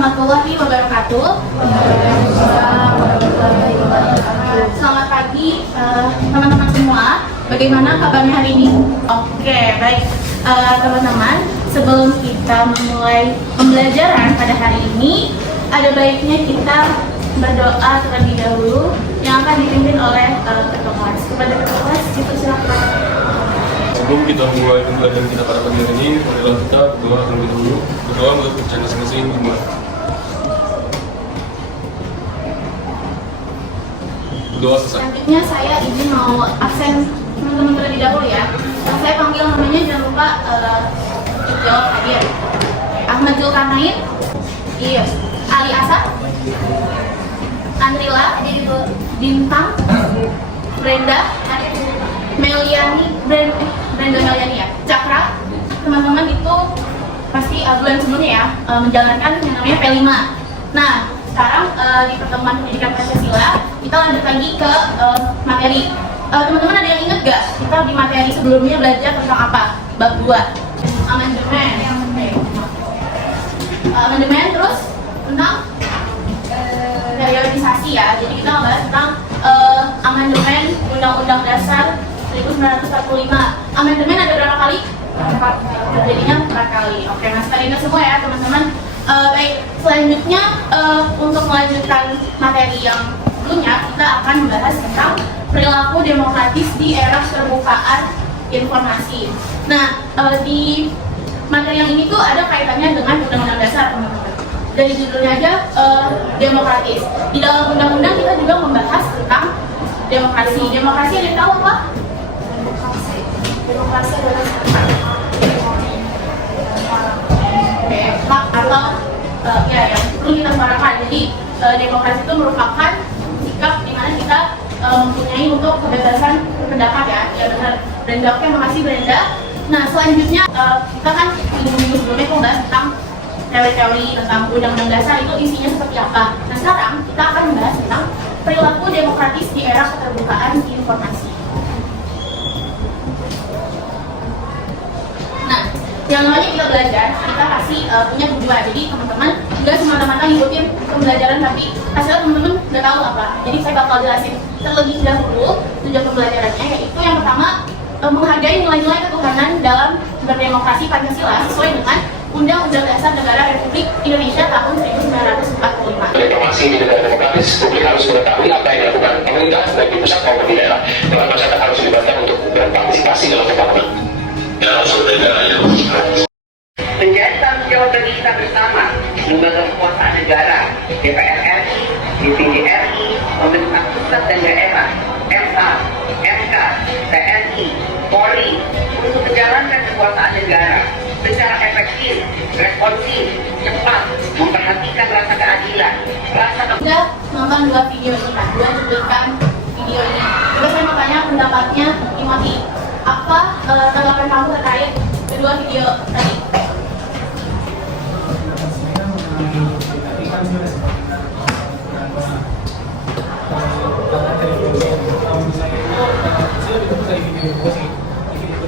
warahmatullahi wabarakatuh. Selamat pagi teman-teman semua. Bagaimana kabarnya hari ini? Oke, baik teman-teman. Sebelum kita memulai pembelajaran pada hari ini, ada baiknya kita berdoa terlebih dahulu yang akan dipimpin oleh ketua kelas. Kepada ketua kelas, dipersilakan. Sebelum kita mulai pembelajaran kita pada pagi hari ini, marilah kita berdoa terlebih dahulu. Berdoa untuk pekerjaan masing-masing dimulai. Berdoa selesai. Selanjutnya saya izin mau absen teman-teman terlebih dahulu ya. Saya panggil namanya, jangan lupa jawab hadir. Ahmad Zulkarnain, iya. Ali Asad, Andrila, Bintang, Brenda, Meliani, Brenda Meliani ya, Cakra. Teman-teman itu pasti bulan sebelumnya ya menjalankan yang namanya P5. Nah, sekarang di pertemuan pendidikan Pancasila kita lanjut lagi ke materi. Teman-teman ada yang ingat gak kita di materi sebelumnya belajar tentang apa? Bab 2 amandemen. Amandemen terus tentang periodisasi ya. Jadi kita bahas tentang amandemen Undang-Undang Dasar 1945. Amandemen ada berapa kali? 4. Terjadinya 4 kali. Oke, nah sekali semua ya teman-teman. Baik, selanjutnya untuk melanjutkan materi yang sebelumnya kita akan membahas tentang perilaku demokratis di era keterbukaan informasi. Nah, di materi yang ini tuh ada kaitannya dengan Undang-Undang Dasar teman-teman. Dari judulnya aja demokratis. Di dalam undang-undang kita juga membahas tentang demokrasi. Demokrasi ada yang tahu apa? Demokrasi adalah atau ya yang perlu kita suarakan. Jadi demokrasi itu merupakan sikap di mana kita mempunyai untuk kebebasan berpendapat ya. Ya benar. Brenda, oke, makasih Brenda. Nah selanjutnya kita kan minggu sebelumnya membahas tentang teori-teori tentang Undang-Undang Dasar itu isinya seperti apa. Nah sekarang kita akan membahas tentang perilaku demokratis di era keterbukaan informasi. Nah, yang namanya kita belajar, kita pasti punya tujuan. Jadi teman-teman nggak semata-mata ngikutin pembelajaran tapi hasilnya teman-teman nggak tahu apa. Jadi saya bakal jelasin terlebih dahulu tujuan pembelajarannya, yaitu yang pertama menghargai nilai-nilai ketuhanan dalam berdemokrasi Pancasila sesuai dengan Undang-Undang Dasar Negara Republik Indonesia tahun 1945. Reformasi di negara demokratis, publik harus mengetahui apa yang dilakukan pemerintah baik di pusat maupun di daerah. Peran masyarakat harus dilibatkan untuk berpartisipasi dalam pembangunan. Menjadi tanggung jawab bagi kita bersama, lembaga kekuasaan negara, DPR RI, DPD RI, pemerintah pusat dan daerah, MA, MK, TNI, Polri, untuk menjalankan kekuasaan negara secara efektif, responsif, cepat, memperhatikan rasa keadilan, Sudah nonton 2 video ini kan, 2 cuplikan video ini. Terus saya mau tanya pendapatnya Timothy. Apa tanggapan kamu terkait kedua video tadi?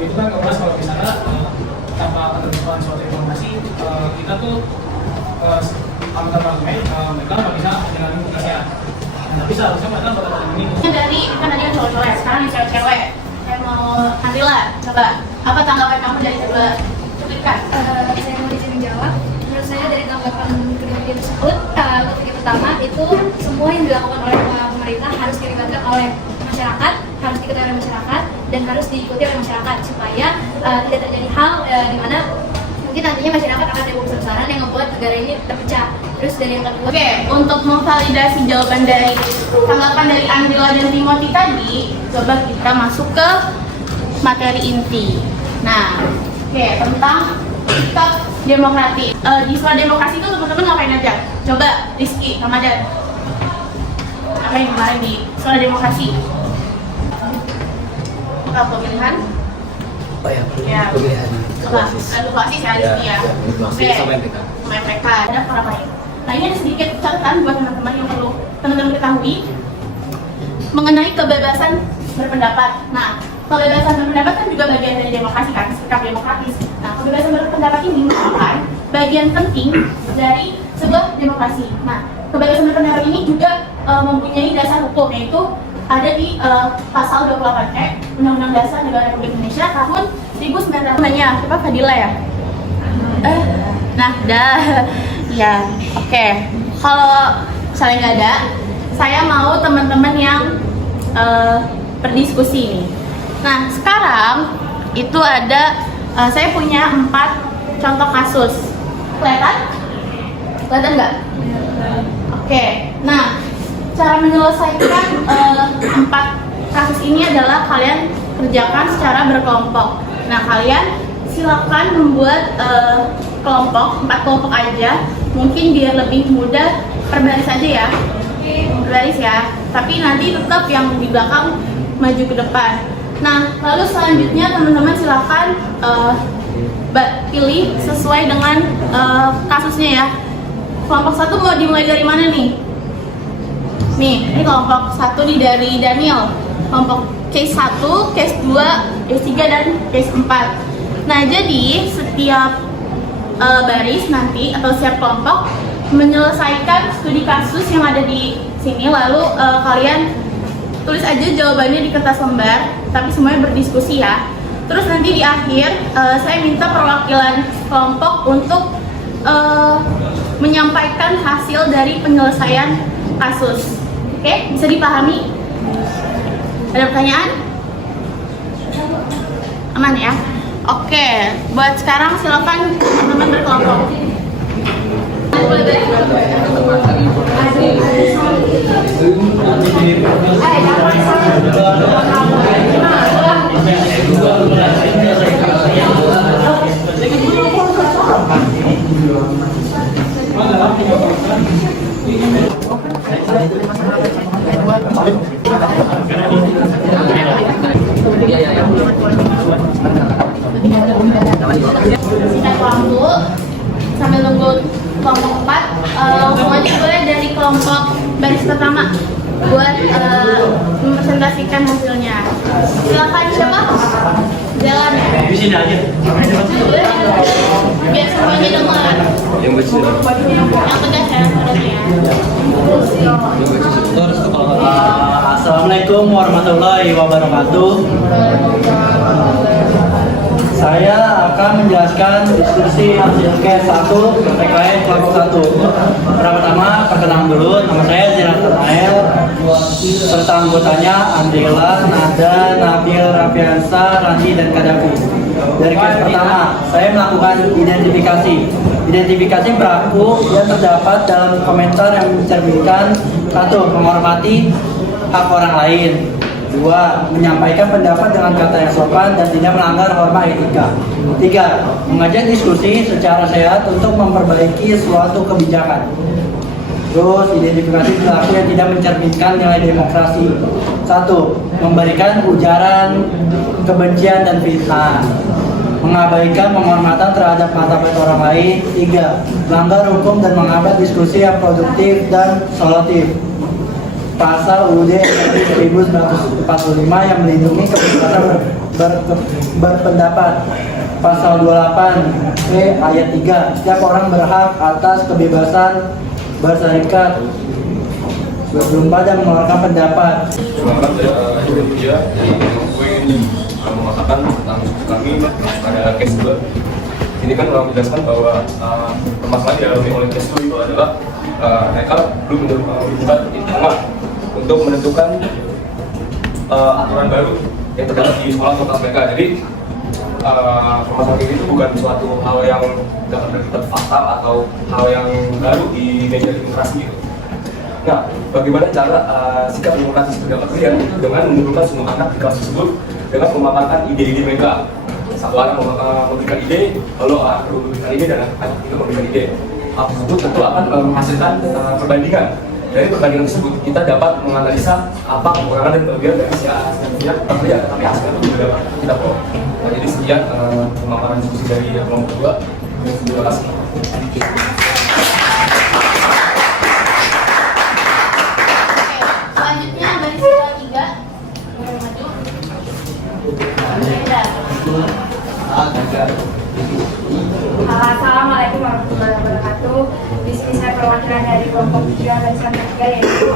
Itu kan ngebahas kalau misalnya tanpa keterbukaan suatu informasi kita tuh anggota parlemen mereka nggak bisa menjalani tugasnya. Tapi seharusnya mereka anggota parlemen ini. Dari kan tadi yang cowok-cowok, sekarang yang cewek-cewek. Saya mau Andrila, coba apa tanggapan kamu dari kedua cuplikan? Saya mau izin menjawab. Menurut saya dari tanggapan kedua video tersebut, untuk video pertama itu semua yang dilakukan oleh pemerintah harus dilibatkan oleh masyarakat, harus diketahui oleh masyarakat, dan harus diikuti oleh masyarakat supaya tidak terjadi hal di mana mungkin nantinya masyarakat akan ada besar-besaran yang membuat negara ini terpecah. Terus dari yang kedua, Oke, untuk memvalidasi jawaban dari tanggapan dari Andrila dan Timothy tadi, coba kita masuk ke materi inti. Nah, oke, tentang sikap demokratis. Di soal demokrasi itu teman-teman ngapain aja? Coba Rizky, Ramadan. Apa yang kemarin di soal demokrasi? Apa pemilihan? Oh ya, Ya. pemilihan Basis ya, Rizky ya. Oke, sama MPK. sama MPK. Ada orang lain. Nah, ini ada sedikit catatan buat teman-teman yang perlu teman-teman ketahui mengenai kebebasan berpendapat. Nah, kebebasan berpendapat kan juga bagian dari demokrasi kan, sikap demokratis. Nah, kebebasan berpendapat ini merupakan bagian penting dari sebuah demokrasi. Nah, kebebasan berpendapat ini juga mempunyai dasar hukum, yaitu ada di pasal 28E Undang-Undang Dasar Negara Republik Indonesia tahun 1945. Nanya, siapa Fadila ya? Nah, dah. Ya, oke. Kalau misalnya nggak ada, saya mau teman-teman yang berdiskusi nih. Nah, sekarang itu ada, saya punya 4 contoh kasus. Kelihatan? Kelihatan nggak? Oke. Nah, cara menyelesaikan 4 kasus ini adalah kalian kerjakan secara berkelompok. Nah, kalian silakan membuat kelompok, 4 kelompok aja. Mungkin biar lebih mudah per baris aja ya. Per baris ya. Tapi nanti tetap yang di belakang maju ke depan. Nah, lalu selanjutnya teman-teman silakan pilih sesuai dengan kasusnya ya. Kelompok 1 mau dimulai dari mana nih? Nih, ini kelompok 1 nih dari Daniel. Kelompok case 1, case 2, case 3, dan case 4. Nah, jadi setiap baris nanti atau setiap kelompok menyelesaikan studi kasus yang ada di sini, lalu kalian tulis aja jawabannya di kertas lembar, tapi semuanya berdiskusi ya. Terus nanti di akhir saya minta perwakilan kelompok untuk menyampaikan hasil dari penyelesaian kasus. Oke, bisa dipahami? Ada pertanyaan? Aman ya? Oke, buat sekarang silakan teman-teman berkelompok. Kita waktu sambil nunggu kelompok 4, langsung aja boleh dari kelompok baris pertama buat mempresentasikan hasilnya. Silakan, siapa? Jalan ya? Di sini aja. Biar semuanya dengar. Yang bersih. Yang tegas ya, suaranya ya. Assalamualaikum warahmatullahi wabarakatuh. Saya akan menjelaskan diskusi hasil case 1 terkait kelompok 1. Pertama, perkenalan dulu. Nama saya Zinat Nael. Serta anggotanya Andela, Nada, Nabil, Rafiansa, Randi, dan Kadafi. Dari case pertama, saya melakukan identifikasi. Identifikasi pelaku yang terdapat dalam komentar yang mencerminkan 1. Menghormati hak orang lain. 2. Menyampaikan pendapat dengan kata yang sopan dan tidak melanggar norma etika. 3. Mengajak diskusi secara sehat untuk memperbaiki suatu kebijakan. Terus, identifikasi perilaku yang tidak mencerminkan nilai demokrasi. 1. Memberikan ujaran kebencian dan fitnah. Mengabaikan penghormatan terhadap martabat orang lain. 3. Melanggar hukum dan menghambat diskusi yang produktif dan solutif. Pasal UUD 1945 yang melindungi kebebasan berpendapat. Pasal 28 ayat 3, setiap orang berhak atas kebebasan berserikat, berjumpa dan mengeluarkan pendapat. Terima kasih dari media. Gue ingin mengatakan tentang kami pada case 2. Ini kan menjelaskan bahwa permasalahan yang dialami oleh case 2 itu adalah mereka belum menunjukkan itikat untuk menentukan aturan baru yang terdapat di sekolah fakultas mereka. Jadi permasalahan ini itu bukan suatu hal yang dapat berkaitan fatal atau hal yang baru di media demokrasi gitu. Nah, bagaimana cara sikap demokrasi seperti apa kalian dengan menurunkan semua anak di kelas tersebut dengan memaparkan ide-ide mereka. Satu anak memberikan ide, lalu anak kedua memberikan ide, dan anak ketiga memberikan ide. Hal tersebut tentu akan menghasilkan perbandingan. Dari perbandingan tersebut kita dapat menganalisa apa kekurangan dan kelebihan dari si A dan B terlihat, tapi hasilnya itu juga dapat kita bawa. Nah, jadi sekian pemaparan diskusi dari kelompok 2. Terima kasih. Selanjutnya baris 3. Boleh maju. Assalamualaikum warahmatullahi wabarakatuh. Di sini saya perwakilan dari kelompok 3 dan kelompok 3, yaitu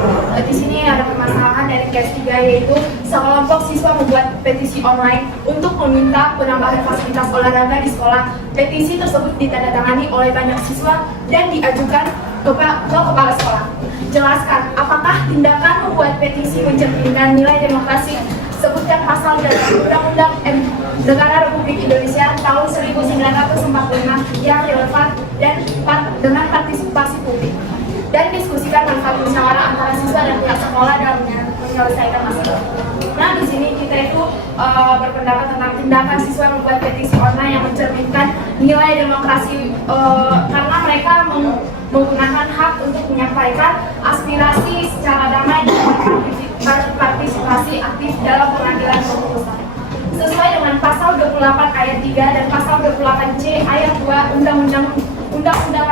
di sini ada permasalahan dari case 3, yaitu sekelompok siswa membuat petisi online untuk meminta penambahan fasilitas olahraga di sekolah. Petisi tersebut ditandatangani oleh banyak siswa dan diajukan ke kepala sekolah. Jelaskan, apakah tindakan membuat petisi mencerminkan nilai demokrasi? Sebutkan pasal dalam Undang-Undang Negara Republik Indonesia tahun 1945 yang relevan dan dengan partisipasi publik. Dan diskusikan manfaat musyawarah antara siswa dan pihak sekolah dalam menyelesaikan masalah. Nah, di sini kita itu berpendapat tentang tindakan siswa membuat petisi online yang mencerminkan nilai demokrasi karena mereka menggunakan hak untuk menyampaikan aspirasi secara damai dan berpartisipasi aktif dalam pengambilan keputusan. Sesuai dengan pasal 28 ayat 3 dan pasal 28C ayat 2 Undang-Undang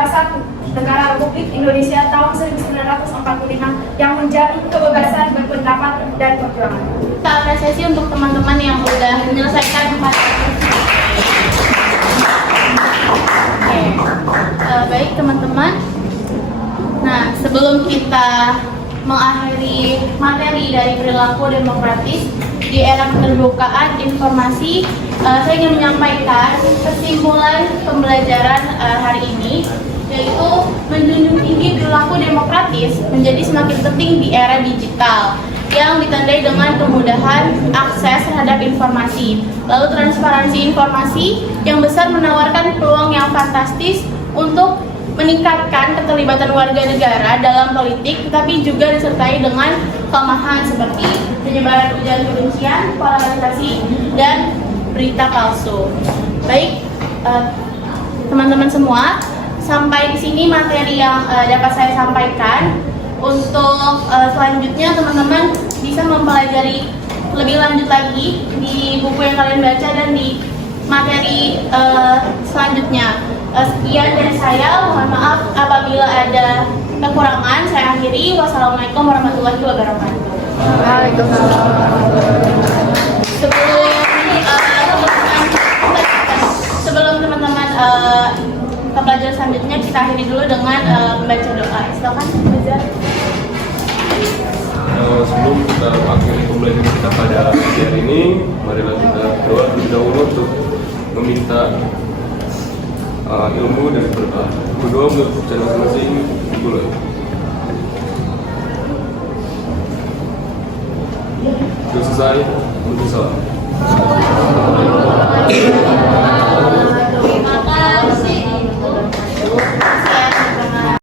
Dasar Negara Republik Indonesia tahun 1945 yang menjamin kebebasan berpendapat dan perjuangan. Kita apresiasi untuk teman-teman yang sudah menyelesaikan baik teman-teman. Nah, sebelum kita mengakhiri materi dari perilaku demokratis di era keterbukaan informasi, saya ingin menyampaikan kesimpulan pembelajaran hari ini, yaitu menjunjung tinggi perilaku demokratis menjadi semakin penting di era digital yang ditandai dengan kemudahan akses terhadap informasi. Lalu transparansi informasi yang besar menawarkan peluang yang fantastis untuk meningkatkan keterlibatan warga negara dalam politik, tetapi juga disertai dengan kelemahan seperti penyebaran ujaran kebencian, polarisasi, dan berita palsu. Baik, teman-teman semua, sampai di sini materi yang dapat saya sampaikan. Untuk selanjutnya teman-teman bisa mempelajari lebih lanjut lagi di buku yang kalian baca dan di materi selanjutnya. Sekian dari saya, mohon maaf apabila ada kekurangan. Saya akhiri. Wassalamualaikum warahmatullahi wabarakatuh. Sebelum teman-teman ke pelajaran selanjutnya, kita akhiri dulu dengan membaca doa. Silakan Fajar. Sebelum kita akhiri pembelajaran kita pada hari ini, marilah kita doa terlebih dahulu untuk meminta ilmu dan berkah. Berdoa menurut cara masing-masing dimulai. Sudah selesai, salam.